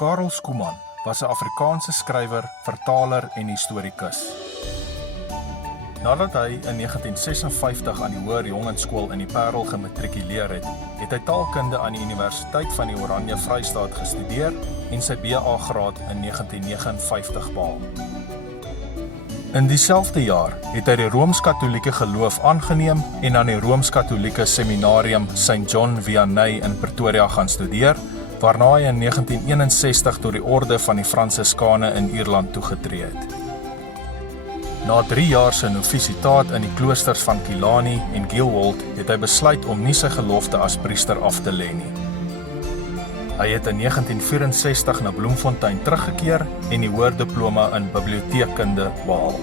Karel Schoeman was 'n Afrikaanse skrywer, vertaler en historikus. Nadat hy in 1956 aan die Hoër Jongersskool in die Parel gematrikuleer het, het hy taalkunde aan die Universiteit van die Oranje Vrystaat gestudeer en sy BA graad in 1959 behaal. In dieselfde jaar het hy die Rooms-Katolieke geloof aangeneem en aan die Rooms-Katolieke Seminarium St. John Vianney in Pretoria gaan studeer, waarna hy in 1961 tot die orde van die Fransiskane in Ierland toegetree het. Na 3 jaar se novisietaat in die kloosters van Killarney en Gilwold het hy besluit om nie sy gelofte as priester af te lê nie. Hy het in 1964 na Bloemfontein teruggekeer en die hoërdiploma in biblioteekkunde behaal.